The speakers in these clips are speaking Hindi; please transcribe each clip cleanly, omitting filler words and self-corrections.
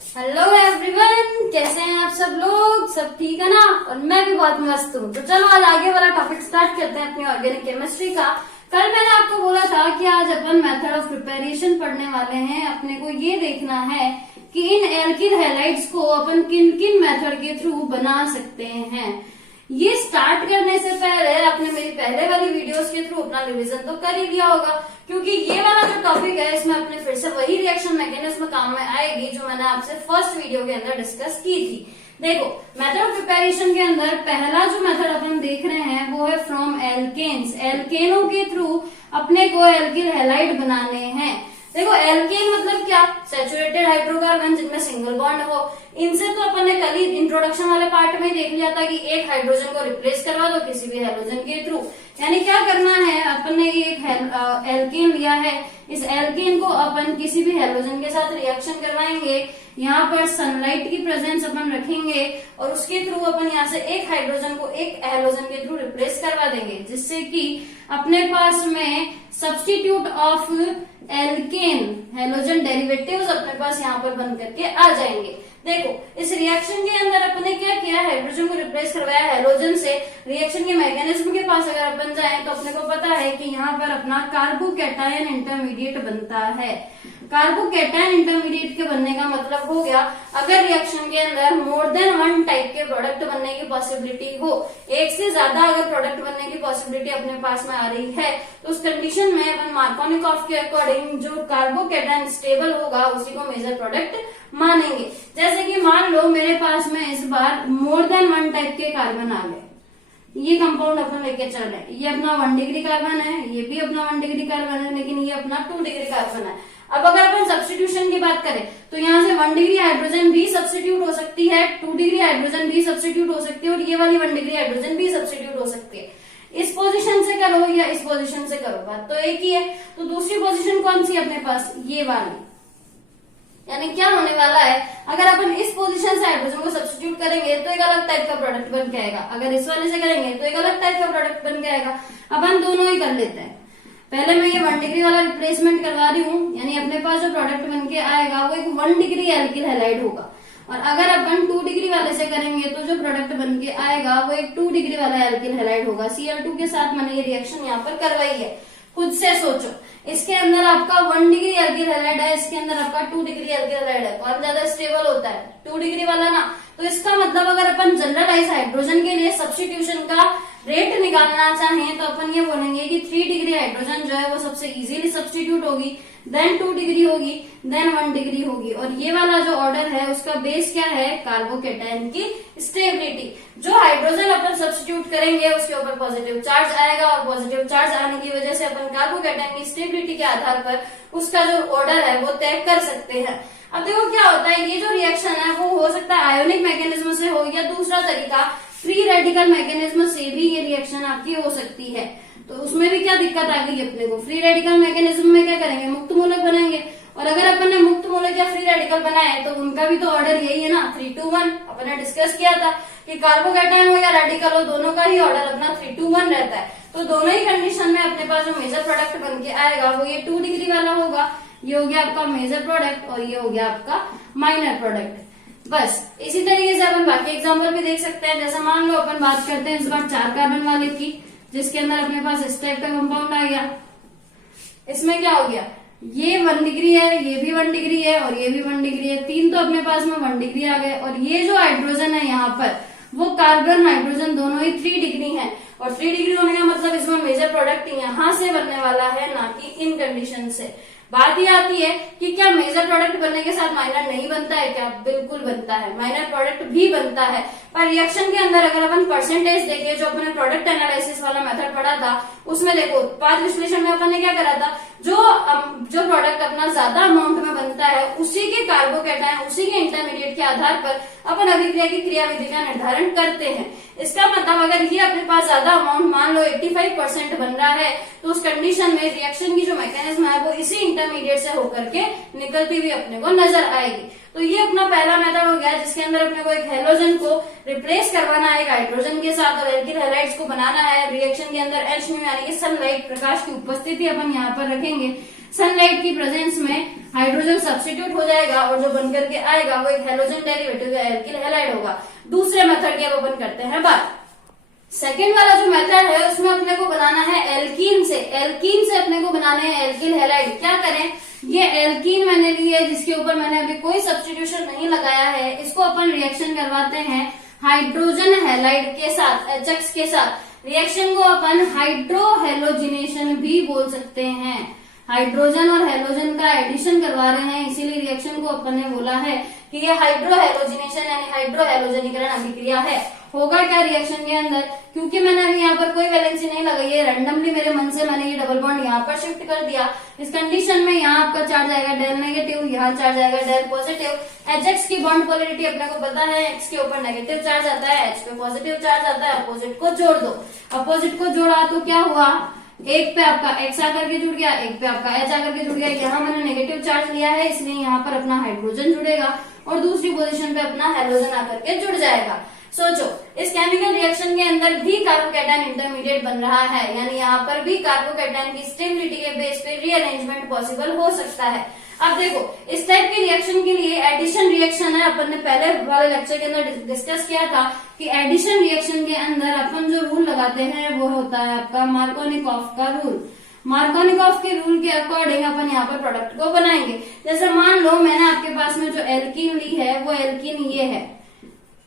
हेलो एवरीवन, कैसे हैं आप सब लोग? सब ठीक है ना? और मैं भी बहुत मस्त हूँ। तो चलो आज आगे वाला टॉपिक स्टार्ट करते हैं अपनी ऑर्गेनिक केमिस्ट्री का। कल मैंने आपको बोला था कि आज अपन मेथड ऑफ प्रिपरेशन पढ़ने वाले हैं। अपने को ये देखना है कि इन एल्किल हैलाइड्स को अपन किन किन मेथड के थ्रू बना सकते हैं। ये स्टार्ट करने से पहले आपने मेरी पहले वाली वीडियोस के थ्रू अपना रिवीजन तो कर ही लिया होगा, क्योंकि ये वाला जो टॉपिक है इसमें अपने फिर से वही रिएक्शन मैकेनिज्म काम में आएगी जो मैंने आपसे फर्स्ट वीडियो के अंदर डिस्कस की थी। देखो, मेथड ऑफ प्रिपरेशन के अंदर पहला जो मेथड अपन देख रहे हैं वो है फ्रॉम एल्केन्स। एल्केनों के थ्रू अपने को एल्किल हैलाइड बनाने हैं। देखो, एल्केन मतलब क्या? सैचुरेटेड हाइड्रोकार्बन जिनमें सिंगल बॉन्ड हो। इनसे तो अपन ने कल ही इंट्रोडक्शन वाले पार्ट में देख लिया था कि एक हाइड्रोजन को रिप्लेस करवा दो किसी भी हेलोजन के थ्रू। यानी क्या करना है, अपन ने एक एल्केन लिया है, इस एल्केन को अपन किसी भी हेलोजन के साथ रिएक्शन करवाएंगे। यहाँ पर सनलाइट की प्रेजेंस अपन रखेंगे और उसके थ्रू अपन यहाँ से एक हाइड्रोजन को एक हेलोजन के थ्रू रिप्लेस करवा देंगे, जिससे कि अपने पास में substitute of alkene halogen derivatives अपने पास यहाँ पर बन करके आ जाएंगे। देखो, इस रिएक्शन के अंदर अपन ने क्या किया, हाइड्रोजन को रिप्लेस करवाया हेलोजन से। रिएक्शन के मैकेनिज्म के पास अगर अपन जाए तो अपने को पता है कि यहाँ पर अपना कार्बोकैटायन इंटरमीडिएट बनता है। कार्बोकैटायन इंटरमीडिएट के बनने का मतलब हो गया, अगर रिएक्शन के अंदर मोर देन वन टाइप के प्रोडक्ट बनने की पॉसिबिलिटी हो, एक से ज्यादा अगर प्रोडक्ट बनने की पॉसिबिलिटी अपने पास में आ रही है, तो उस कंडीशन में अपन मार्कोनिकॉफ के अकॉर्डिंग जो कार्बोकैटायन स्टेबल होगा उसी को मेजर प्रोडक्ट मानेंगे। जैसे कि मान लो मेरे पास में इस बार मोर देन वन टाइप के कार्बन आ गए, ये कंपाउंड अपन लेके चल रहे हैं। ये अपना 1 डिग्री कार्बन है, ये भी अपना 1 डिग्री कार्बन है, लेकिन ये अपना 2 डिग्री कार्बन है। अब अगर अपन सब्स्टिट्यूशन की बात करें तो यहाँ से 1 डिग्री हाइड्रोजन भी सब्स्टिट्यूट हो सकती है, 2 डिग्री हाइड्रोजन भी सब्स्टिट्यूट हो सकती है, और ये वाली 1 डिग्री हाइड्रोजन भी सब्स्टिट्यूट हो सकती है। इस पोजीशन से करो या इस पोजीशन से करो, बात तो एक ही है। तो दूसरी पोजीशन कौन सी है अपने पास? ये वाली। यानी क्या होने वाला है, अगर अपन इस पोजीशन से हाइड्रोजन को सब्स्टिट्यूट करेंगे तो एक अलग टाइप का प्रोडक्ट बन के आएगा, अगर इस वाले से करेंगे तो एक अलग टाइप का प्रोडक्ट बन के आएगा। अपन दोनों ही कर लेते हैं। पहले मैं ये 1 डिग्री वाला रिप्लेसमेंट करवा रही हूँ, यानी अपने पास जो प्रोडक्ट बन के आएगा वो एक 1 डिग्री एल्किल हैलाइड होगा। और अगर अपन 2 डिग्री वाले से करेंगे तो जो प्रोडक्ट बन के आएगा वो एक 2 डिग्री वाला एल्किल हैलाइड होगा। Cl2 के साथ मैंने ये रिएक्शन यहाँ पर करवाई है। खुद से सोचो, इसके अंदर आपका 1 डिग्री एल्किल हैलाइड है, इसके अंदर आपका 2 डिग्री एल्किल हैलाइड है। कौन ज्यादा स्टेबल होता है? 2 डिग्री वाला ना। तो इसका मतलब अगर अपन जनरलाइज हाइड्रोजन के लिए सब्स्टिट्यूशन का रेट निकालना चाहें तो अपन ये बोलेंगे कि 3 डिग्री हाइड्रोजन जो है वो सबसे इजीली सब्स्टिट्यूट होगी, देन 2 डिग्री होगी, देन 1 डिग्री होगी। और ये वाला जो ऑर्डर है उसका बेस क्या है? कार्बोकैटायन की स्टेबिलिटी। जो हाइड्रोजन अपन सब्स्टिट्यूट करेंगे उसके ऊपर पॉजिटिव चार्ज आएगा, और पॉजिटिव चार्ज आने की वजह से अपन कार्बोकैटायन की स्टेबिलिटी के आधार पर उसका जो ऑर्डर है वो तय कर सकते हैं। अब देखो क्या होता है, ये जो रिएक्शन है वो हो सकता है आयोनिक मैकेनिज्म से हो, या दूसरा तरीका फ्री रेडिकल मैकेनिज्म से भी ये रिएक्शन आपकी हो सकती है। तो उसमें भी क्या दिक्कत आ गई अपने को? फ्री रेडिकल मैकेनिज्म में क्या करेंगे? मुक्त मूलक बनाएंगे। और अगर अपन ने मुक्त मूलक या फ्री रेडिकल बनाए तो उनका भी तो ऑर्डर यही है ना, 3-2-1। अपन ने डिस्कस किया था कि कार्बोकैटायन हो या रेडिकल हो, दोनों का ही ऑर्डर अपना 3-2-1 रहता है। तो दोनों ही कंडीशन में अपने पास जो मेजर प्रोडक्ट बन के आएगा वो ये 2 डिग्री वाला होगा। ये हो गया आपका मेजर प्रोडक्ट और ये हो गया आपका माइनर प्रोडक्ट। बस इसी तरीके से अपन बाकी एग्जाम्पल भी देख सकते हैं। जैसे मान लो अपन बात करते हैं इस बार 4 कार्बन वाले की, जिसके अंदर अपने पास इस टाइप का कंपाउंड आ गया। इसमें क्या हो गया, ये 1 डिग्री है, ये भी 1 डिग्री है और ये भी 1 डिग्री है। 3 तो अपने पास में 1 डिग्री आ गए। और ये जो हाइड्रोजन है यहाँ पर वो कार्बन हाइड्रोजन दोनों ही 3 डिग्री है। और 3 डिग्री होने का मतलब इसमें मेजर प्रोडक्ट यहाँ से बनने वाला है, ना कि इन कंडीशन से। बात ये आती है कि क्या मेजर प्रोडक्ट बनने के साथ माइनर नहीं बनता है? क्या बिल्कुल बनता है, माइनर प्रोडक्ट भी बनता है। पर रिएक्शन के अंदर अगर अपन परसेंटेज देखें, जो अपने प्रोडक्ट एनालिसिस वाला मेथड पढ़ा था उसमें देखो उत्पाद विश्लेषण में अपन ने क्या करा था, जो प्रोडक्ट अपना ज्यादा अमाउंट में बनता है उसी के कार्बोकैटायन, उसी के इंटरमीडिएट के आधार पर अपन अभिक्रिया की क्रियाविधि का निर्धारण करते हैं। इसका मतलब अगर ये अपने पास ज्यादा अमाउंट मान लो 85% बन रहा है तो उस कंडीशन में रिएक्शन की जो मैकेनिज्म है वो इसी इंटरमीडिएट से होकर के निकलती हुई अपने को नजर आएगी। तो ये अपना पहला मेथड हो गया जिसके अंदर अपने को एक हेलोजन को रिप्लेस करवाना है एक हाइड्रोजन के साथ और एल्किल हैलाइड्स को बनाना है। रिएक्शन के अंदर एच यानी कि सनलाइट, प्रकाश की उपस्थिति अपन यहाँ पर रखेंगे। सनलाइट की प्रेजेंस में हाइड्रोजन सब्स्टिट्यूट हो जाएगा और जो बनकर के आएगा वो एक हेलोजन डेरिवेटिव या एल्किल हैलाइड होगा। दूसरे मेथड की अब अपन करते हैं बात। सेकेंड वाला जो मेथड है उसमें अपने को बनाना है एल्कीन से अपने को बनाना है एल्किल हैलाइड। क्या करें, ये एल्कीन मैंने ली है जिसके ऊपर मैंने अभी कोई सब्स्टिट्यूशन नहीं लगाया है, इसको अपन रिएक्शन करवाते हैं हाइड्रोजन हैलाइड के साथ, HX के साथ। रिएक्शन को अपन हाइड्रोहेलोजिनेशन भी बोल सकते हैं। हाइड्रोजन और हेलोजन का एडिशन करवा रहे हैं, इसीलिए रिएक्शन को अपन ने बोला है कि ये हाइड्रोहेलोजिनेशन यानी हाइड्रोहेलोजनीकरण अभिक्रिया है। होगा क्या रिएक्शन के अंदर, क्योंकि मैंने अभी यहाँ पर कोई वैलेंसी नहीं लगाई है, रैंडमली मेरे मन से मैंने ये डबल बॉन्ड यहाँ पर शिफ्ट कर दिया। इस कंडीशन में यहाँ आपका चार्ज आएगा डेल नेगेटिव, यहाँ चार्ज आएगा डेल पॉजिटिव। HX की बॉन्ड पोलरिटी अपने को पता है, X के ऊपर नेगेटिव चार्ज आता है, H पे पॉजिटिव चार्ज आता है। अपोजिट को जोड़ दो, अपोजिट को जोड़ा तो क्या हुआ, एक पे आपका X आकर के जुड़ गया, एक पे आपका H आकर के जुड़ गया। यहाँ मैंने नेगेटिव चार्ज लिया है इसलिए यहाँ पर अपना हाइड्रोजन जुड़ेगा और दूसरी पोजीशन पे अपना हेलोजन आकर के जुड़ जाएगा। सोचो, इस केमिकल रिएक्शन के अंदर भी कार्बोकैटायन इंटरमीडिएट बन रहा है, यानी यहाँ पर भी कार्बोकैटायन की स्टेबिलिटी के बेस पे रीअरेंजमेंट पॉसिबल हो सकता है। अब देखो, इस टाइप की रिएक्शन के लिए एडिशन रिएक्शन है, अपन ने पहले वाले लेक्चर के अंदर डिस्कस किया था कि एडिशन रिएक्शन के अंदर अपन जो रूल लगाते हैं वो होता है आपका मार्कोनिकॉफ का रूल। मार्कोनिकॉफ के रूल के अकॉर्डिंग अपन यहाँ पर प्रोडक्ट को बनाएंगे। जैसे मान लो मैंने आपके पास में जो एल्कीन ली है वो एल्कीन ये है,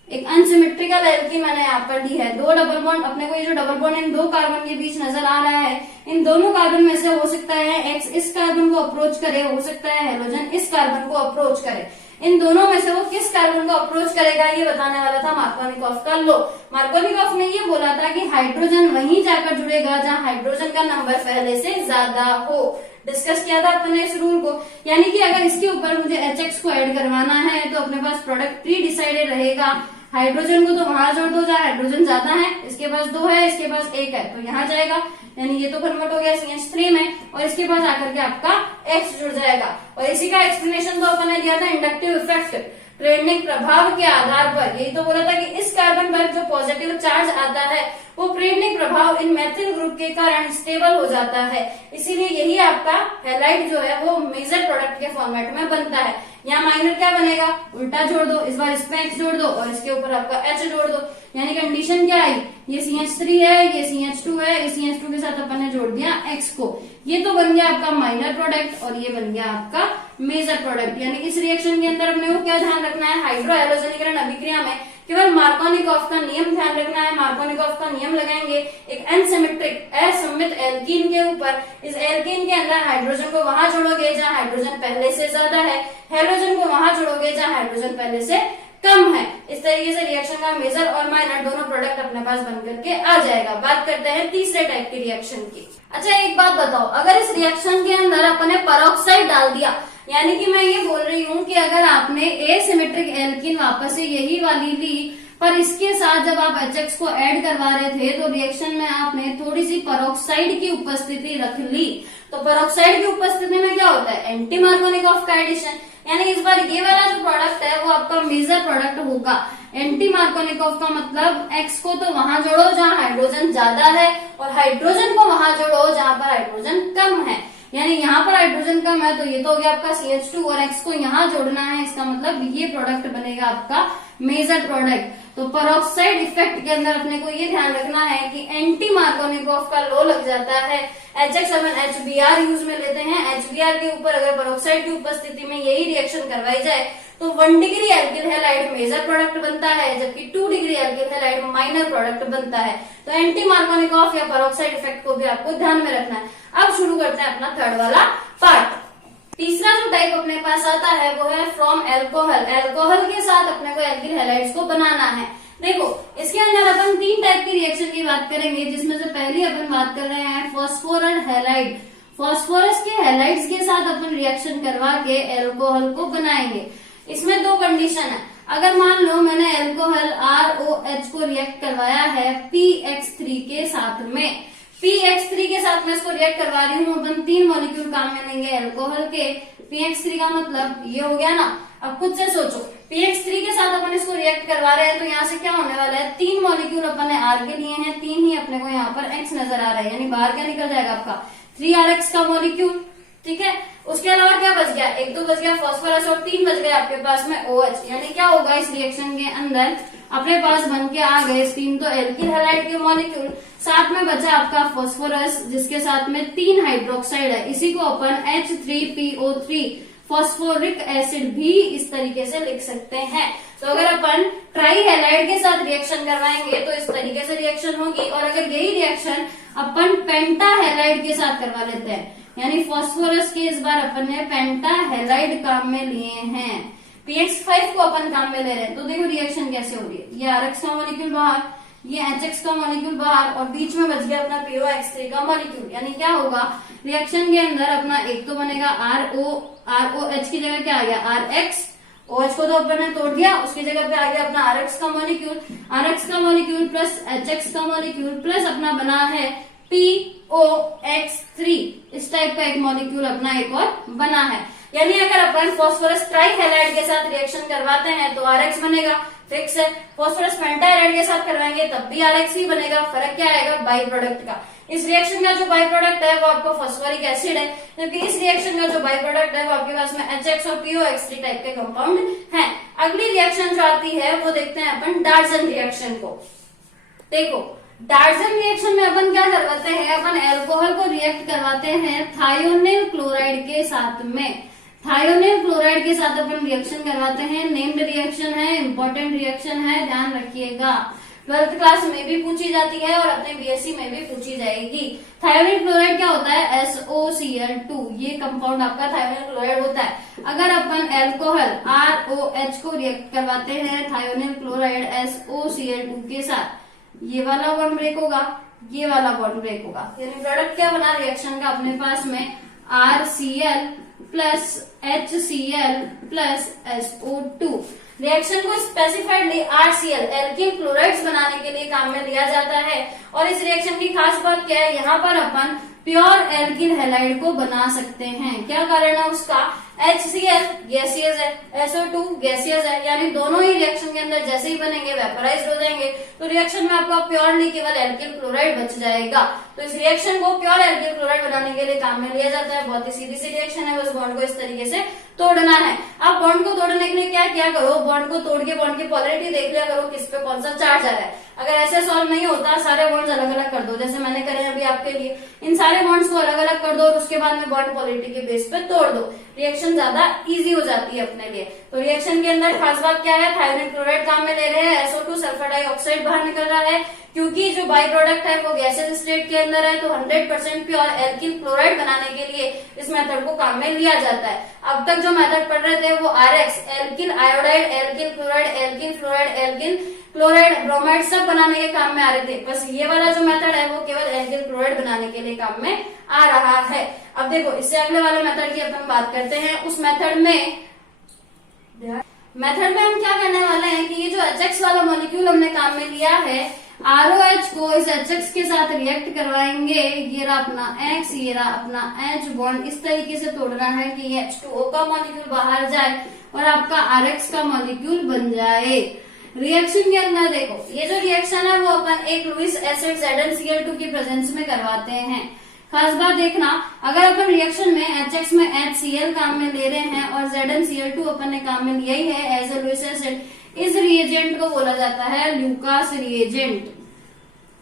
एक अनसिमेट्रिकल एल्कीन मैंने यहाँ पर ली है। दो डबल बॉन्ड, अपने को ये जो डबल बॉन्ड इन दो कार्बन के बीच नजर आ रहा है, इन दोनों कार्बन में से हो सकता है X इस कार्बन को अप्रोच करे, हो सकता है हेलोजन इस कार्बन को अप्रोच करे। इन दोनों में से वो किस कार्बन को अप्रोच करेगा ये बताने वाला था मार्कोनिकॉफ का लॉ। मार्कोनिकॉफ ने ये बोला था कि हाइड्रोजन वहीं जाकर जुड़ेगा जहाँ हाइड्रोजन का नंबर पहले से ज्यादा हो। डिस्कस किया था अपने इस रूल को, यानी कि अगर इसके ऊपर मुझे HX को ऐड करवाना है तो अपने पास प्रोडक्ट प्री डिसाइडेड रहेगा। हाइड्रोजन को तो वहां जोड़ दो जहाँ हाइड्रोजन ज्यादा है, इसके पास 2 है, इसके पास 1 है, तो यहाँ जाएगा, यानी ये तो कन्वर्ट हो गया CH3 में, और इसके पास आकर के आपका X जुड़ जाएगा। और इसी का एक्सप्लेनेशन तो अपन ने दिया था इंडक्टिव इफेक्ट, प्रेरणिक प्रभाव के आधार पर। यही तो बोला था कि इस कार्बन पर जो पॉजिटिव चार्ज आता है वो प्रेरणिक प्रभाव इन मैथिल ग्रुप के कारण स्टेबल हो जाता है, इसीलिए यही आपका हैलाइड जो है वो मेजर प्रोडक्ट के फॉर्मेट में बनता है। यहाँ माइनर क्या बनेगा, उल्टा जोड़ दो, इस बार इसमें X जोड़ दो और इसके ऊपर आपका H जोड़ दो, यानी कंडीशन क्या आई, ये CH3 है, ये CH2 है, इस CH2 के साथ अपन ने जोड़ दिया X को, ये तो बन गया आपका माइनर प्रोडक्ट और ये बन गया आपका मेजर प्रोडक्ट। यानी इस रिएक्शन के अंदर अपने को क्या ध्यान रखना है, हाइड्रोहेलोजनीकरण अभिक्रिया में केवल मार्कोनिकॉफ का नियम ध्यान रखना है। मार्कोनिकॉफ का नियम लगाएंगे एक अनसिमेट्रिक असममित एल्कीन के ऊपर। इस एल्कीन के अंदर हाइड्रोजन को वहां जोड़ोगे जहां हाइड्रोजन पहले से ज्यादा है, हेलोजन को वहां जोड़ोगे जहां हाइड्रोजन पहले से कम है। इस तरीके से रिएक्शन का मेजर और माइनर दोनों प्रोडक्ट अपने पास बन करके आ जाएगा। बात करते हैं तीसरे टाइप की रिएक्शन की। अच्छा, एक बात बताओ, अगर इस रिएक्शन के अंदर अपने पेरोक्साइड डाल दिया, यानी कि मैं ये बोल रही हूँ कि अगर आपने एसिमेट्रिक एल्कीन वापस से यही वाली ली, पर इसके साथ जब आप HX को ऐड करवा रहे थे तो रिएक्शन में आपने थोड़ी सी पेरोक्साइड की उपस्थिति रख ली, तो पेरोक्साइड की उपस्थिति में क्या होता है, एंटी मार्कोनिकॉफ का एडिशन, यानी इस बार ये वाला जो प्रोडक्ट है वो आपका मेजर प्रोडक्ट होगा। एंटी मार्कोनिकॉफ का मतलब X को तो वहां जोड़ो जहां हाइड्रोजन ज्यादा है और हाइड्रोजन को वहां जोड़ो जहां पर हाइड्रोजन कम है। यानी यहाँ पर हाइड्रोजन कम है तो ये तो हो गया आपका CH2 और X को यहाँ जोड़ना है, इसका मतलब ये प्रोडक्ट बनेगा आपका मेजर प्रोडक्ट। तो पेरोक्साइड इफेक्ट के अंदर अपने को ये ध्यान रखना है कि एंटी मार्कोनिकॉफ का लॉ लग जाता है। HX अपन HBr यूज में लेते हैं, HBr के ऊपर अगर पेरोक्साइड की उपस्थिति में यही रिएक्शन करवाई जाए तो 1 degree alkyl halide major product बनता है, जबकि 2 degree alkyl halide minor product बनता है। तो एंटी मार्कोनिकॉफ या पेरोक्साइड इफेक्ट को भी आपको ध्यान में रखना है। अब शुरू करते हैं अपना थर्ड वाला पार्ट। तीसरा जो टाइप अपने पास आता है वो है फ्रॉम एल्कोहल। एल्कोहल के साथ अपने को एल्किल हैलाइड्स को बनाना है। देखो, इसके अंदर अपन 3 टाइप की रिएक्शन की बात करेंगे, जिसमें से पहली अपन बात कर रहे हैं फॉस्फोरल हैलाइड। फॉस्फोरस के हैलाइड्स के साथ अपन रिएक्शन करवा के एल्कोहल को बनाएंगे। इसमें 2 कंडीशन है। अगर मान लो मैंने एल्कोहल ROH को रिएक्ट करवाया है PX3 के साथ में, PX3 के साथ मैं इसको रिएक्ट करवा रही हूँ, अपन 3 मॉलिक्यूल काम में लेंगे एल्कोहल के। PX3 का मतलब ये हो गया ना। अब खुद से सोचो, PX3 के साथ अपन इसको रिएक्ट करवा रहे हैं तो यहाँ से क्या होने वाला है, 3 मॉलिक्यूल अपन ने R के लिए हैं, 3 ही अपने को यहाँ पर X नजर आ रहा है, यानी बाहर क्या निकल जाएगा आपका 3RX का मॉलिक्यूल। ठीक है। उसके अलावा क्या बच गया, एक तो बच गया फास्फोरस और 3 बच गए आपके पास में OH। यानी क्या होगा इस रिएक्शन के अंदर अपने पास बन के आ गए 3 तो एल्किल हैलाइड के मॉलिक्यूल, साथ में बचा आपका फास्फोरस जिसके साथ में 3 हाइड्रोक्साइड है। इसी को अपन H3PO3 फास्फोरिक एसिड भी इस तरीके से लिख सकते हैं। तो अगर अपन ट्राई हैलाइड के साथ रिएक्शन करवाएंगे तो इस तरीके से रिएक्शन होगी, और अगर यही रिएक्शन अपन पेंटा हैलाइड के साथ करवा लेते हैं, यानी फास्फोरस के इस बार अपन ने पेंटा हैलाइड काम में लिए हैं, PX5 को अपन काम में ले रहे हैं, तो देखो रिएक्शन कैसे हो रही है। ये RX का मॉलिक्यूल बाहर, ये HX का मॉलिक्यूल बाहर, और बीच में बच गया अपना POX3 का मॉलिक्यूल। यानी क्या होगा रिएक्शन के अंदर अपना एक तो बनेगा ROH की जगह क्या आ गया RX, OH को तो अपन ने तोड़ दिया, उसकी जगह पे आ गया अपना RX का मॉलिक्यूल प्लस HX का मॉलिक्यूल प्लस अपना बना है POX3, इस टाइप का एक मॉलिक्यूल अपना एक और बना है। यानी अगर अपन फास्फोरस ट्राई हैलाइड के साथ रिएक्शन करवाते हैं तो RX बनेगा, फिक्स है। फास्फोरस पेंटा हैलाइड के साथ करवाएंगे तब भी RX ही बनेगा। फर्क क्या आएगा बाई प्रोडक्ट का। इस रिएक्शन का जो बाई प्रोडक्ट है वो आपको फास्फोरिक एसिड है, जबकि इस रिएक्शन का जो बाई प्रोडक्ट है वो आपके पास में HX और POX3 टाइप के कंपाउंड है। अगली रिएक्शन जो आती है वो देखते हैं अपन डार्जन रिएक्शन को। देखो डार्जन रिएक्शन में अपन क्या करवाते हैं, अपन एल्कोहल को रिएक्ट करवाते हैं थायोनिल क्लोराइड के साथ में। थायोनिल क्लोराइड के साथ अपन रिएक्शन करवाते हैं। नेम्ड रिएक्शन है, इंपॉर्टेंट रिएक्शन है, ध्यान रखिएगा। 12th क्लास में भी पूछी जाती है और अपने BSc में भी पूछी जाएगी। थायोनिल क्लोराइड क्या होता है SOCl2, ये कंपाउंड आपका थायोनिल क्लोराइड होता है। अगर अपन एल्कोहल ROH को रिएक्ट करवाते हैं थायोनिल क्लोराइड SOCl2 के साथ, ये वाला बॉन्ड ब्रेक होगा, ये वाला बॉन्ड ब्रेक होगा। यानी प्रोडक्ट क्या बना रिएक्शन का अपने पास में RCl plus HCl plus SO2। Reaction को स्पेसिफाइडली RCl एल्किल क्लोराइड्स बनाने के लिए काम में लिया जाता है। और इस रिएक्शन की खास बात क्या है, यहाँ पर अपन प्योर एल्किल हैलाइड को बना सकते हैं। क्या कारण है उसका, HCl गैसियस है, SO2 गैसियस है, यानी दोनों ही रिएक्शन के अंदर जैसे ही बनेंगे वेपराइज हो जाएंगे, तो रिएक्शन में आपका प्योरली केवल एल्किल क्लोराइड बच जाएगा। तो इस रिएक्शन को प्योर एल्किल क्लोराइड बनाने के लिए काम में लिया जाता है। बहुत ही सीधी सी रिएक्शन है, बस बॉन्ड को इस तरीके से तोड़ना है। अब बॉन्ड को तोड़ने के लिए क्या क्या करो, बॉन्ड को तोड़ के बॉन्ड की पोलैरिटी देख लिया करो, किस पे कौन सा चार्ज आ रहा है। अगर ऐसे सॉल्व नहीं होता, सारे बॉन्ड्स अलग अलग कर दो, जैसे मैंने करे अभी आपके लिए। इन सारे बॉन्ड्स को अलग अलग कर दो और उसके बाद में बॉन्ड पोलैरिटी के बेस पे तोड़ दो, रिएक्शन ज्यादा इजी हो जाती है अपने लिए। तो रिएक्शन के अंदर खास बात क्या है, थायोनिल क्लोराइड काम में ले रहे हैं, SO2 सल्फर डाइऑक्साइड बाहर निकल रहा है, क्योंकि जो बाई प्रोडक्ट है वो गैसियस स्टेट के अंदर है। तो 100% प्योर एल्किल क्लोराइड बनाने के लिए इस मेथड को काम में लिया जाता है। अब तक जो मेथड पढ़ रहे थे वो RX alkyl iodide, alkyl chloride, alkyl fluoride, alkyl chloride, bromide सब बनाने के काम में आ रहे थे। बस ये वाला जो मेथड है वो केवल एल्किल क्लोराइड बनाने के लिए काम में आ रहा है। अब देखो इससे अगले वाले मेथड की अपन बात करते हैं। उस मेथड में हम क्या करने वाले हैं कि ये जो HX वाला मॉलिक्यूल हमने काम में लिया है, ROH को इस HX के साथ रिएक्ट करवाएंगे। ये रहा अपना X, ये रहा अपना H बॉन्ड, इस तरीके से तोड़ना है कि ये H2O का मॉलिक्यूल बाहर जाए और आपका RX का मॉलिक्यूल बन जाए। रिएक्शन के अंदर देखो ये जो रिएक्शन है वो अपन एक लुईस एसिड ZnCl2 की प्रेजेंस में करवाते हैं। खास बात देखना, अगर अपन रिएक्शन में HX में HCl काम में ले रहे हैं और ZnCl2 अपन ने काम में लिया ही है एज ए लुईस एसिड, इस रिएजेंट को बोला जाता है ल्यूकास रिएजेंट।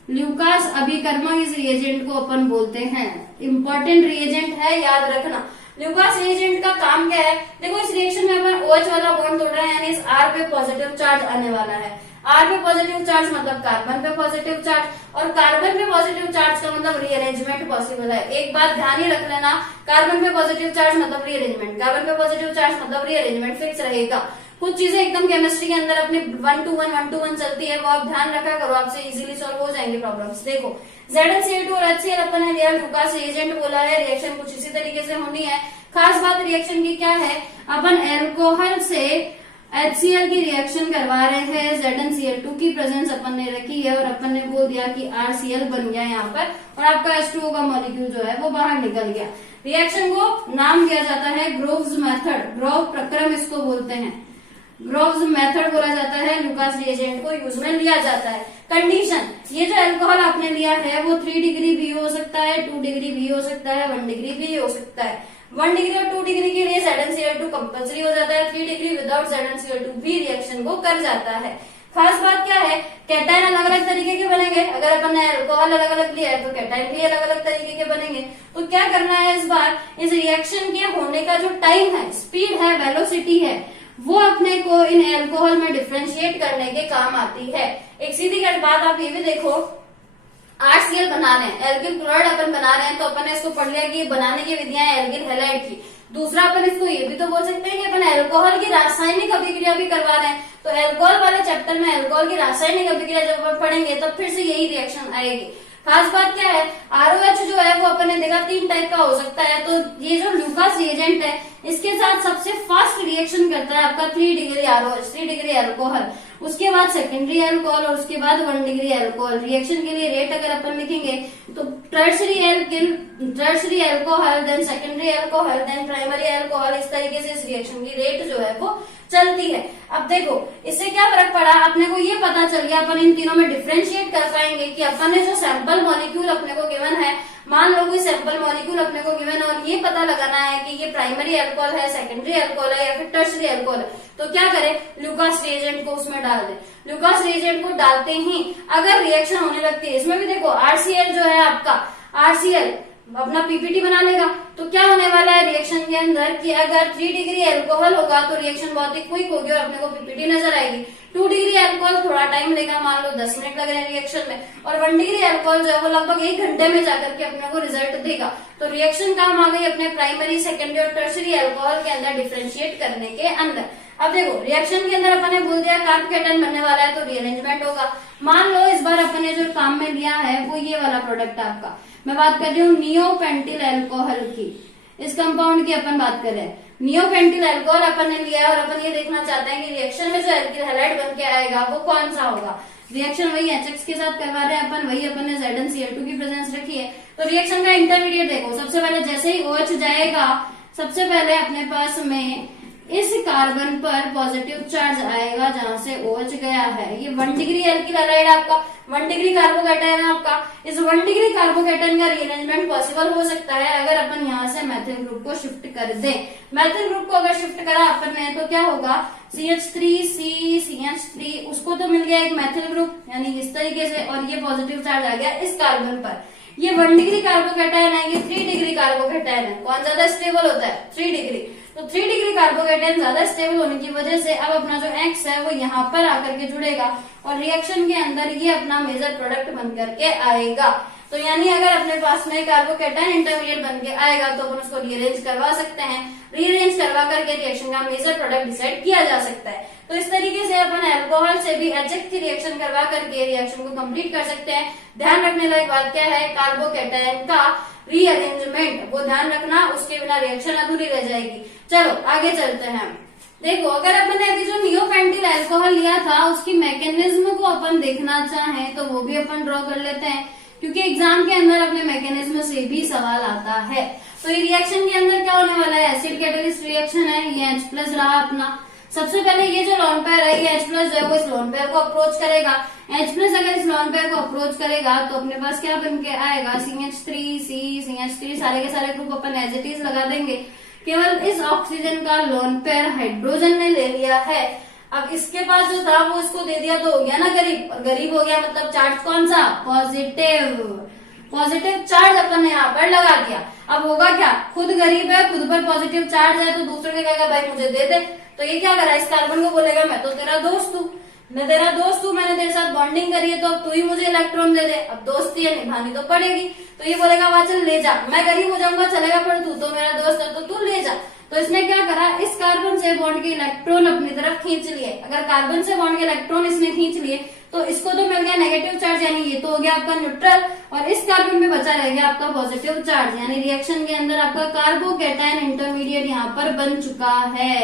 ल्यूकास अभिकर्मक इस रिएजेंट को अपन बोलते हैं। इंपॉर्टेंट रिएजेंट है, याद रखना। ल्यूकास रिएजेंट का काम क्या है, देखो इस रिएक्शन में अपन OH वाला बॉन्ड तोड़ रहे हैं, यानी इस R पे पॉजिटिव चार्ज आने वाला है। R पे पॉजिटिव चार्ज मतलब कार्बन पे पॉजिटिव चार्ज, और कार्बन पे पॉजिटिव चार्ज का मतलब रीअरेंजमेंट पॉसिबल है। एक बात ध्यान ही रख लेना, कार्बन पे पॉजिटिव चार्ज मतलब रीअरेंजमेंट, कार्बन पे पॉजिटिव चार्ज मतलब रीअरेंजमेंट फिक्स रहेगा। कुछ चीजें एकदम केमिस्ट्री के अंदर अपनी 1 to 1 चलती है, वो आप ध्यान रखा करो, आपसे इजीली सॉल्व हो जाएंगे प्रॉब्लम्स। देखो ZnCl2 और HCl अपन ने लिया, ल्यूकास रिएजेंट बोला है, रिएक्शन कुछ इसी तरीके से होनी है। खास बात रिएक्शन की क्या है, अपन एल्कोहल से HCl की रिएक्शन करवा रहे हैं, ZnCl2 की प्रेजेंस अपन ने रखी है और अपन ने बोल दिया कि RCl बन गया यहाँ पर और आपका H2O का मॉलिक्यूल जो है वो बाहर निकल गया। रिएक्शन को नाम दिया जाता है ग्रोव्स मेथड, ग्रोव प्रक्रम इसको बोलते हैं, ग्रोव्स मेथड बोला जाता है। ल्यूकास रिएजेंट को यूज में लिया जाता है। कंडीशन, ये जो अल्कोहल आपने लिया है वो 3 डिग्री भी हो सकता है, 2 डिग्री भी हो सकता है, 1 डिग्री भी हो सकता है। 1 डिग्री और 2 डिग्री के लिए ZnCl2 कंपल्सरी हो जाता है, 3 डिग्री विदाउट ZnCl2 भी रिएक्शन को कर जाता है। खास बात क्या है, कैटायन अलग अलग तरीके के बनेंगे। अगर अपन ने अल्कोहल अलग अलग लिया है तो कैटायन भी अलग अलग तरीके के बनेंगे। तो क्या करना है इस बार, इस रिएक्शन के होने का जो टाइम है, स्पीड है, वेलोसिटी है, वो अपने को इन एल्कोहल में डिफ्रेंशिएट करने के काम आती है। एक सीधी बात आप ये भी देखो, RCl बना रहे हैं, एल्गिल क्लोराइड अपन बना रहे हैं, तो अपन ने इसको पढ़ लिया कि बनाने की विधियां है एल्गिल हैलाइड की। दूसरा अपन इसको ये भी तो बोल सकते हैं कि अपन एल्कोहल की रासायनिक अभिक्रिया भी करवा रहे हैं। तो एल्कोहल वाले चैप्टर में एल्कोहल की रासायनिक अभिक्रिया जब अपन पढ़ेंगे तब फिर से यही रिएक्शन आएगी। खास बात क्या है, ROH जो है वो अपन ने देखा 3 टाइप का हो सकता है। तो ये जो लुकास रिएजेंट है इसके साथ सबसे फास्ट रिएक्शन करता है आपका 3 डिग्री ROH, 3 डिग्री अल्कोहल, उसके बाद सेकेंडरी अल्कोहल और उसके बाद 1 डिग्री अल्कोहल। रिएक्शन के लिए रेट अगर अपन लिखेंगे तो tertiary alcohol, then secondary alcohol, then primary alcohol, इस तरीके से इस रिएक्शन की रेट जो है वो चलती है। अब देखो इससे क्या फर्क पड़ा, अपने को ये पता चल गया अपन इन तीनों में डिफ्रेंशिएट कर पाएंगे कि अपन ने जो सैंपल मॉलिक्यूल अपने को गिवन है, मान लो कोई सैंपल मॉलिक्यूल अपने को गिवन है और ये पता लगाना है कि ये प्राइमरी अल्कोहल है, सेकेंडरी अल्कोहल है या फिर टर्शरी अल्कोहल है, तो क्या करें, लुकास रिएजेंट को उसमें डाल दें। लुकास रिएजेंट को डालते ही अगर रिएक्शन होने लगती है, इसमें भी देखो RCl जो है आपका, RCl अपना PPT बना लेगा। तो क्या होने वाला है रिएक्शन के अंदर कि अगर 3 डिग्री अल्कोहल होगा तो रिएक्शन बहुत ही क्विक होगी और अपने को PPT नजर आएगी। 2 डिग्री अल्कोहल थोड़ा टाइम लेगा, मान लो 10 मिनट लग रहे हैं रिएक्शन में, और 1 डिग्री अल्कोहल जो है वो लगभग 1 घंटे में जाकर के अपने को रिजल्ट देगा। तो रिएक्शन काम आ गई अपने प्राइमरी, सेकेंडरी और टर्शरी अल्कोहल के अंदर डिफ्रेंशिएट करने के अंदर। अब देखो रिएक्शन के अंदर अपन ने बोल दिया कार्ब कैटायन बनने वाला है तो रीअरेंजमेंट होगा। मान लो इस बार अपन ने जो काम में लिया है वो ये वाला प्रोडक्ट आपका, मैं बात कर रही हूँ नियोपेंटिल अल्कोहल की, इस कंपाउंड की अपन बात कर रहे हैं। नियोपेंटिल अल्कोहल अपन ने लिया है और अपन ये देखना चाहते हैं कि रिएक्शन में जो एल्किल हैलाइड बन के आएगा वो कौन सा होगा। रिएक्शन वही HX के साथ करवा रहे हैं अपन, वही अपन ने ZnCl2 की प्रेजेंस रखी है। तो रिएक्शन का इंटरमीडिएट देखो, सबसे पहले जैसे ही OH जाएगा, सबसे पहले अपने पास में इस कार्बन पर पॉजिटिव चार्ज आएगा जहां से OH गया है। ये 1 डिग्री एल्किल हैलाइड आपका, 1 डिग्री कार्बोकैटायन आपका। इस 1 डिग्री कार्बोकैटायन का रीअरेंजमेंट पॉसिबल हो सकता है अगर अपन यहाँ से मैथिल ग्रुप को शिफ्ट कर दें। मैथिल ग्रुप को अगर शिफ्ट करा अपन ने तो क्या होगा, CH3CCH3, उसको तो मिल गया एक मैथिल ग्रुप, यानी इस तरीके से, और ये पॉजिटिव चार्ज आ गया इस कार्बन पर। ये 1 डिग्री कार्बोकैटायन है, ये 3 डिग्री कार्बोकैटायन है। कौन ज्यादा स्टेबल होता है, 3 डिग्री। तो 3 डिग्री कार्बोकैटायन ज्यादा स्टेबल होने की वजह से अब अपना जो X है वो यहाँ पर आकर के जुड़ेगा और रिएक्शन के अंदर ये अपना मेजर प्रोडक्ट बन करके आएगा। तो यानी अगर अपने पास में कार्बोकैटायन इंटरमीडिएट बन के आएगा तो अपन उसको रीअरेंज करवा सकते हैं। रीअरेंज करवा करके रिएक्शन का मेजर प्रोडक्ट डिसाइड किया जा सकता है। तो इस तरीके से अपन अल्कोहल से भी HX की रिएक्शन करवा करके रिएक्शन को कंप्लीट कर सकते हैं। ध्यान रखने लायक बात क्या है, कार्बोकैटायन का रीअरेंजमेंट, वो ध्यान रखना, उसके बिना रिएक्शन अधूरी रह जाएगी। चलो आगे चलते हैं। देखो अगर अपन ने अभी जो नियोपेंटिल अल्कोहल लिया था उसकी मैकेनिज्म को अपन देखना चाहें तो वो भी अपन ड्रॉ कर लेते हैं, क्योंकि एग्जाम के अंदर अपने मैकेनिज्म से भी सवाल आता है। तो ये रिएक्शन के अंदर क्या होने वाला है, एसिड कैटालिस्ट रिएक्शन है, ये H+ रहा अपना। सबसे पहले ये जो लोन पेयर है ये H+ जो है वो इस लोन पेयर को अप्रोच करेगा। H+ अगर इस लोन पेयर को अप्रोच करेगा तो अपने पास क्या बन के आएगा, CH3 सारे के सारे ग्रुप अपन एज इट इज लगा देंगे। केवल इस ऑक्सीजन का लोन पेयर हाइड्रोजन ने ले लिया है। अब इसके पास जो था वो इसको दे दिया तो हो गया ना गरीब, और गरीब हो गया मतलब चार्ज कौन सा, पॉजिटिव चार्ज अपन ने यहाँ पर लगा दिया। अब होगा क्या, खुद गरीब है, खुद पर पॉजिटिव चार्ज है तो दूसरे के कहेगा भाई मुझे दे दे। तो ये क्या करा, इस कार्बन को बोलेगा मैं तो तेरा दोस्त हूँ, मैंने तेरे साथ बॉन्डिंग करी है तो अब तू ही मुझे इलेक्ट्रॉन दे दे। अब दोस्ती है निभानी तो पड़ेगी। तो ये बोलेगा वहां चल ले जा, मैं गरीब हो जाऊंगा चलेगा पर तू तो मेरा दोस्त है तो तू ले जा। तो इसने क्या करा, इस कार्बन से बॉन्ड के इलेक्ट्रॉन अपनी तरफ खींच लिए। अगर कार्बन से बॉन्ड के इलेक्ट्रॉन इसने खींच लिए तो इसको तो मिल गया नेगेटिव चार्ज, यानी ये तो हो गया आपका न्यूट्रल, और इस कार्बन में बचा रह गया आपका पॉजिटिव चार्ज। यानी रिएक्शन के अंदर आपका कार्बोकैटायन इंटरमीडिएट यहाँ पर बन चुका है।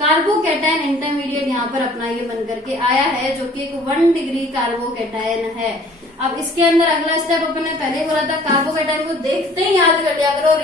कार्बोकैटायन इंटरमीडिएट यहाँ पर अपना ये बन करके आया है जो कि एक 1 डिग्री कार्बोकैटायन है। अब इसके अंदर अगला स्टेप अपन ने पहले ही बोला था, कार्बोकैटायन को देखते ही याद कर लिया करो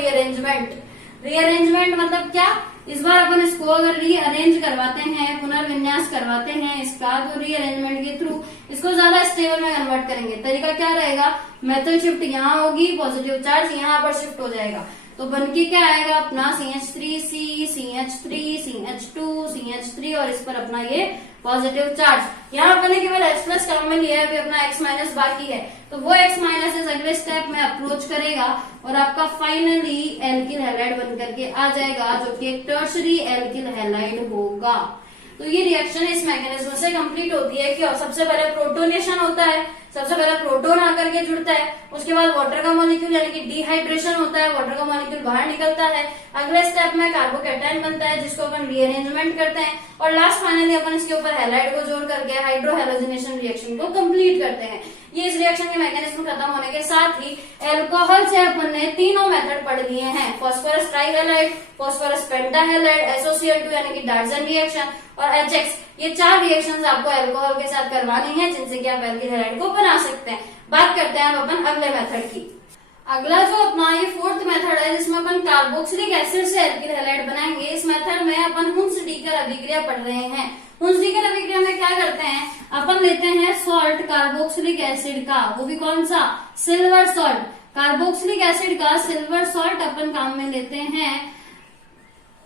रीअरेंजमेंट मतलब क्या, इस बार अपन इसको अगर रीअरेंज करवाते हैं, पुनर्विन्यास करवाते हैं इसका, तो रीअरेंजमेंट के थ्रू इसको ज्यादा स्टेबल में कन्वर्ट करेंगे। तरीका क्या रहेगा, मेथड शिफ्ट यहाँ होगी, पॉजिटिव चार्ज यहाँ पर शिफ्ट हो जाएगा। तो बनके क्या आएगा अपना CH3C, CH3, CH2, CH3 और इस पर अपना ये पॉजिटिव चार्ज। यहाँ अपने केवल H+ कॉमन लिया है, अभी अपना X- बाकी है, तो वो X- इस अगले स्टेप में अप्रोच करेगा और आपका फाइनली एल्किल हैलाइड बन करके आ जाएगा, जो कि एक टर्शरी एल्किल हैलाइड होगा। तो ये रिएक्शन इस मैकेनिज्म से कंप्लीट होती है कि सबसे पहले प्रोटोनेशन होता है, सबसे पहले प्रोटोन आकर के जुड़ता है, उसके बाद वाटर का मॉलिक्यूल यानी कि डिहाइड्रेशन होता है, वाटर का मॉलिक्यूल बाहर निकलता है, अगले स्टेप में कार्बोकैटायन बनता है जिसको अपन रीअरेंजमेंट करते हैं और लास्ट फाइनली अपन इसके ऊपर हैलाइड को जोड़ करके हाइड्रोहेलोजिनेशन रिएक्शन को कंप्लीट करते हैं। ये इस रिएक्शन के मैकेनिज्म खत्म होने के साथ ही एल्कोहल से अपन ने तीनों मेथड पढ़ लिए हैं, फास्फोरस ट्राइहैलाइड, फास्फोरस पेंटाहैलाइड, SOCl2 यानी कि डार्जन रिएक्शन और HX। ये 4 रिएक्शंस आपको अल्कोहल के साथ करवानी है जिनसे कि आप एल्किल हैलाइड को बना सकते हैं। बात करते हैं अब अपन अगले मेथड की। अगला जो अपना ये 4th मेथड है जिसमें अपन कार्बोक्सिलिक एसिड से एल्किल हैलाइड बनाएंगे। इस मेथड में अपन हुंस-डीकर अभिक्रिया पढ़ रहे हैं। हुंस-डीकर अभिक्रिया में क्या करते हैं, अपन लेते हैं सॉल्ट कार्बोक्सिलिक एसिड का, वो भी कौन सा, सिल्वर सॉल्ट। कार्बोक्सिलिक एसिड का सिल्वर सॉल्ट अपन काम में लेते हैं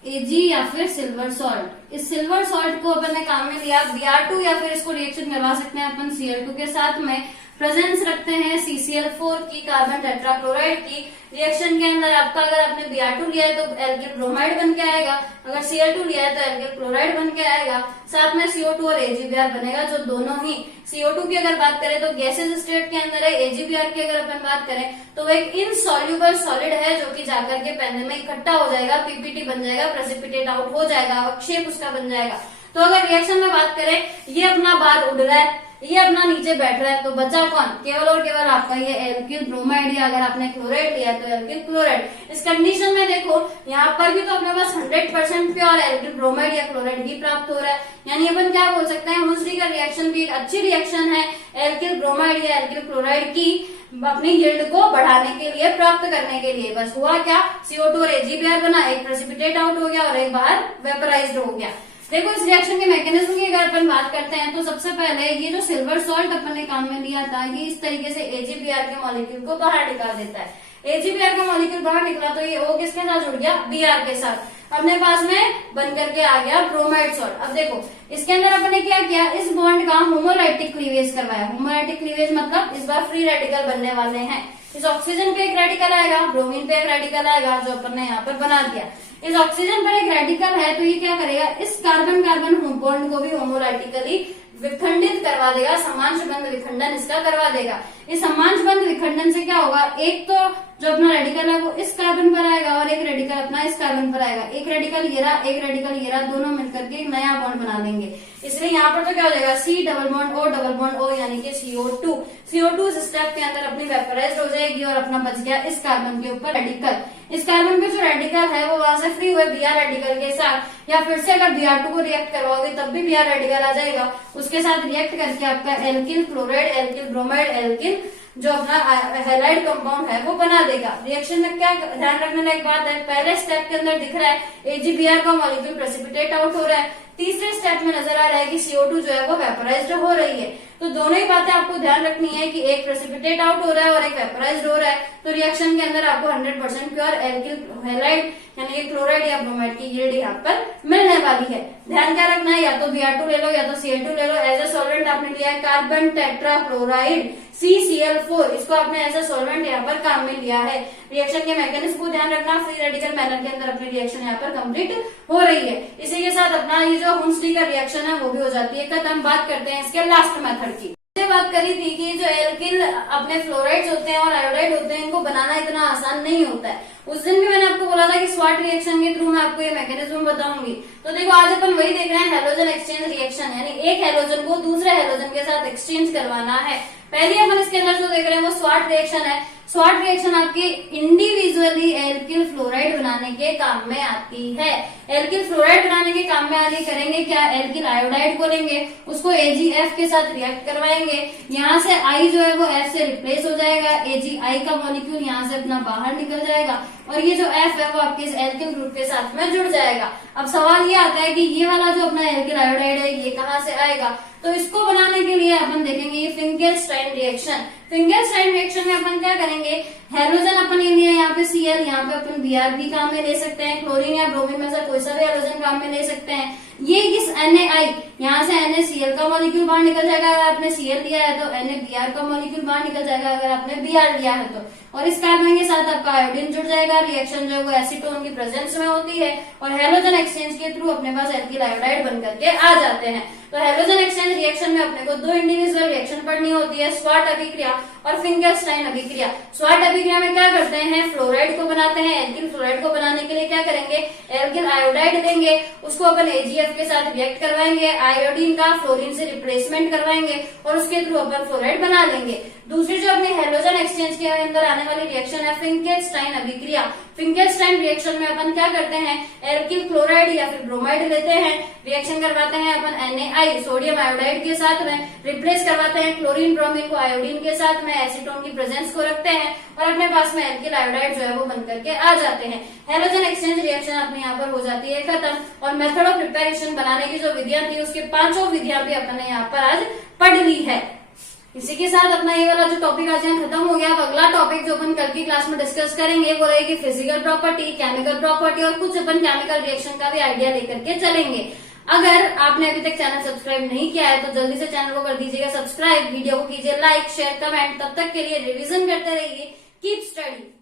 Ag या फिर सिल्वर सॉल्ट। इस सिल्वर सॉल्ट को अपन ने काम में लिया Br2 या फिर इसको रिएक्शन करवा सकते हैं अपन Cl2 के साथ में। प्रेजेंस रखते हैं CCl4 की, कार्बन टेट्राक्लोराइड की। रिएक्शन के अंदर आपका अगर आपने Br2 लिया है तो एल्किल ब्रोमाइड बन के आएगा, अगर Cl2 लिया है तो एल्किल क्लोराइड बन के आएगा, साथ में CO2 और AgBr बनेगा, जो दोनों ही CO2 की अगर बात करें तो गैसेज स्टेट के अंदर है, AgBr की अगर अपन बात करें तो वो एक इनसॉल्युबल सॉलिड है जो कि जाकर के पेन में इकट्ठा हो जाएगा, PPT बन जाएगा, प्रेसिपिटेट आउट हो जाएगा, अवक्षेप उसका बन जाएगा। तो अगर रिएक्शन में बात करें, ये अपना बाहर उड़ रहा है, ये अपना नीचे बैठ रहा है, तो बचा कौन, केवल और केवल आपका ये एल्किल ब्रोमाइड, या अगर आपने क्लोराइड लिया तो एल्किल क्लोराइड। इस कंडीशन में देखो यहाँ पर भी तो अपने पास 100% प्योर एल्किल ब्रोमाइड या क्लोराइड ही प्राप्त हो रहा है। यानी अपन क्या बोल सकते हैं, हुंस-डीकर रिएक्शन भी एक अच्छी रिएक्शन है एल्किल ब्रोमाइड या एल्किल क्लोराइड की अपनी यील्ड को बढ़ाने के लिए, प्राप्त करने के लिए। बस हुआ क्या, CO2 और AgBr बना, एक प्रेसिपिटेट आउट हो गया और एक बाहर वेपराइज्ड हो गया। देखो इस रिएक्शन के मैकेनिज्म की अगर अपन बात करते हैं तो सबसे पहले ये जो सिल्वर सॉल्ट अपन ने काम में लिया था, ये इस तरीके से AgBr के मॉलिक्यूल को बाहर निकाल देता है। AgBr का मॉलिक्यूल बाहर निकला तो ये O किसके साथ जुड़ गया, Br के साथ, अपने पास में बन करके आ गया ब्रोमाइड सॉल्ट। अब देखो इसके अंदर अपन ने क्या किया, इस बॉन्ड का होमोलाइटिक क्लीवेज करवाया। होमोलाइटिक क्लीवेज मतलब इस बार फ्री रेडिकल बनने वाले हैं। इस ऑक्सीजन पे एक रेडिकल आएगा, ब्रोमीन पे एक रेडिकल आएगा, जो अपन ने यहाँ पर बना दिया। इस ऑक्सीजन पर एक रेडिकल है तो ये क्या करेगा, इस कार्बन कार्बन बॉन्ड को भी होमोलाइटिकली विखंडित करवा देगा, समांश बंध विखंडन इसका करवा देगा। इस समांश बंध विखंडन से क्या होगा, एक तो जो अपना रेडिकल है वो इस कार्बन पर आएगा और एक रेडिकल अपना इस कार्बन पर आएगा। एक रेडिकल ये रहा, एक रेडिकल ये रहा, दोनों मिलकर के एक नया बॉन्ड बना देंगे। इसलिए यहाँ पर तो क्या हो जाएगा, C डबल बॉन्ड O यानी कि CO2। CO2 इस स्टेप के अंदर अपनी वेपराइज्ड हो जाएगी और अपना बच गया इस कार्बन के ऊपर रेडिकल। इस कार्बन पे जो रेडिकल है वो वहां से फ्री हुए Br रेडिकल के साथ, या फिर से अगर Br2 को रिएक्ट करवाओगे तब भी Br रेडिकल आ जाएगा, उसके साथ रिएक्ट करके आपका alkyl chloride, alkyl bromide, alkyl जो अपना हैलाइड कंपाउंड है वो बना देगा। रिएक्शन में क्या ध्यान रखने लायक बात है, पहले स्टेप के अंदर दिख रहा है AgBr का मॉलिक्यूल प्रेसिपिटेट आउट हो रहा है, तीसरे स्टेप में नजर आ रहा है कि CO2 जो है वो वेपराइज्ड हो रही है। तो दोनों ही बातें आपको ध्यान रखनी है कि एक प्रेसिपिटेट आउट हो रहा है और एक वेपराइज्ड हो रहा है। तो रिएक्शन के अंदर आपको 100% प्योर एल्किल हैलाइड यानी कि क्लोराइड या ब्रोमाइड की यील्ड यहाँ पर मिलने वाली है। ध्यान क्या रखना है, या तो Br2 ले लो या तो Cl2 ले लो। एज ए सॉल्वेंट आपने लिया है कार्बन टेट्राक्लोराइड CCl4, इसको आपने एज ए सॉल्वेंट यहाँ पर काम में लिया है। रिएक्शन के मैकेनिज्म को ध्यान रखना, फ्री रेडिकल मैनर के अंदर अपनी रिएक्शन यहाँ पर कंप्लीट हो रही है। इसी के साथ अपना ये जो हुंस-डीकर रिएक्शन है वो भी हो जाती है खत्म। बात करते हैं इसके लास्ट मेथड की। बात करी थी कि जो एल्किल अपने फ्लोराइड्स होते हैं और आयोडाइड होते हैं, इनको बनाना इतना आसान नहीं होता है। उस दिन भी मैंने आपको बोला था कि स्वाट रिएक्शन के थ्रू मैं आपको ये मैकेनिज्म बताऊंगी। तो देखो आज अपन वही देख रहे हैं, हैलोजन एक्सचेंज रिएक्शन, यानी एक हैलोजन को दूसरे हैलोजन के साथ एक्सचेंज करवाना है। पहले अपन इसके अंदर जो देख रहे हैं वो स्वाट रिएक्शन है। स्वाट रिएक्शन आपकी इंडिविजुअली एल्किल फ्लोराइड बनाने के काम में आती है। एल्किल फ्लोराइड बनाने के काम में आने करेंगे क्या, एल्किल आयोडाइड को लेंगे, उसको AgF के साथ रिएक्ट करवाएंगे। यहाँ से I जो है वो F से रिप्लेस हो जाएगा, AgI का मॉलिक्यूल यहाँ से अपना बाहर निकल जाएगा और ये जो F है वो आपके इस एल्किल ग्रुप के साथ में जुड़ जाएगा। अब सवाल ये आता है कि ये वाला जो अपना एल्किल आयोडाइड है ये कहाँ से लगाएगा। तो इसको बनाने के लिए अपन देखेंगे ये फिंकेलस्टाइन रिएक्शन। फिंकेलस्टाइन रिएक्शन में अपन क्या करेंगे, हेलोजन अपन ले लिया यहाँ पे Cl, यहाँ पे अपन Br भी काम में ले सकते हैं, क्लोरीन या ब्रोमीन में से कोई सा भी हेलोजन काम में ले सकते हैं। ये इस NaI, यहाँ से NaCl का मॉलिक्यूल बाहर निकल जाएगा अगर आपने Cl लिया है तो, NaBr का मॉलिक्यूल बाहर निकल जाएगा अगर आपने Br लिया है तो, और इस कार्बन के साथ आपका आयोडीन जुड़ जाएगा। रिएक्शन जो है वो एसीटोन की प्रेजेंस में होती है और हेलोजन एक्सचेंज के थ्रू अपने पास एल्किल आयोडाइड बन करके आ जाते हैं। तो हेलोजन एक्सचेंज रिएक्शन में अपने को दो इंडिविजुअल रिएक्शन पढ़नी होती है, स्वाट अभिक्रिया और फिंकेलस्टाइन अभिक्रिया। स्वाट अभिक्रिया में क्या करते हैं, फ्लोराइड को बनाते हैं। एल्किल फ्लोराइड को बनाने के लिए क्या करेंगे, एल्किल आयोडाइड देंगे, उसको अपन AgF के साथ रिएक्ट करवाएंगे, आयोडीन का फ्लोरीन से रिप्लेसमेंट करवाएंगे और उसके थ्रू अपन फ्लोराइड बना लेंगे। दूसरी जो अपने हेलोजन एक्सचेंज के अंदर आने वाली रिएक्शन है फिंकेलस्टाइन अभिक्रिया। फिंकेलस्टाइन रिएक्शन में अपन क्या करते हैं, एल्किल क्लोराइड या फिर ब्रोमाइड लेते हैं, रिएक्शन करवाते हैं अपन NaI सोडियम आयोडाइड के साथ में, रिप्लेस करवाते हैं क्लोरीन ब्रोमीन को आयोडीन के साथ में, एसीटोन की प्रेजेंस को रखते हैं और अपने पास में एल्किल आयोडाइड जो है वो बन करके आ जाते हैं। हेलोजन एक्सचेंज रिएक्शन अपने यहाँ पर हो जाती है खत्म। और मेथड ऑफ प्रिपरेशन बनाने की जो विधियां थी उसकी 5 विधियां भी अपन ने यहाँ पर आज पढ़ ली है। इसी के साथ अपना ये वाला जो टॉपिक आज यहाँ खत्म हो गया। अब अगला टॉपिक जो अपन कल की क्लास में डिस्कस करेंगे वो रहेगी फिजिकल प्रॉपर्टी, केमिकल प्रॉपर्टी और कुछ अपन केमिकल रिएक्शन का भी आइडिया लेकर के चलेंगे। अगर आपने अभी तक चैनल सब्सक्राइब नहीं किया है तो जल्दी से चैनल को कर दीजिएगा सब्सक्राइब, वीडियो को कीजिए लाइक, शेयर, कमेंट। तब तक के लिए रिवीजन करते रहिए। Keep study.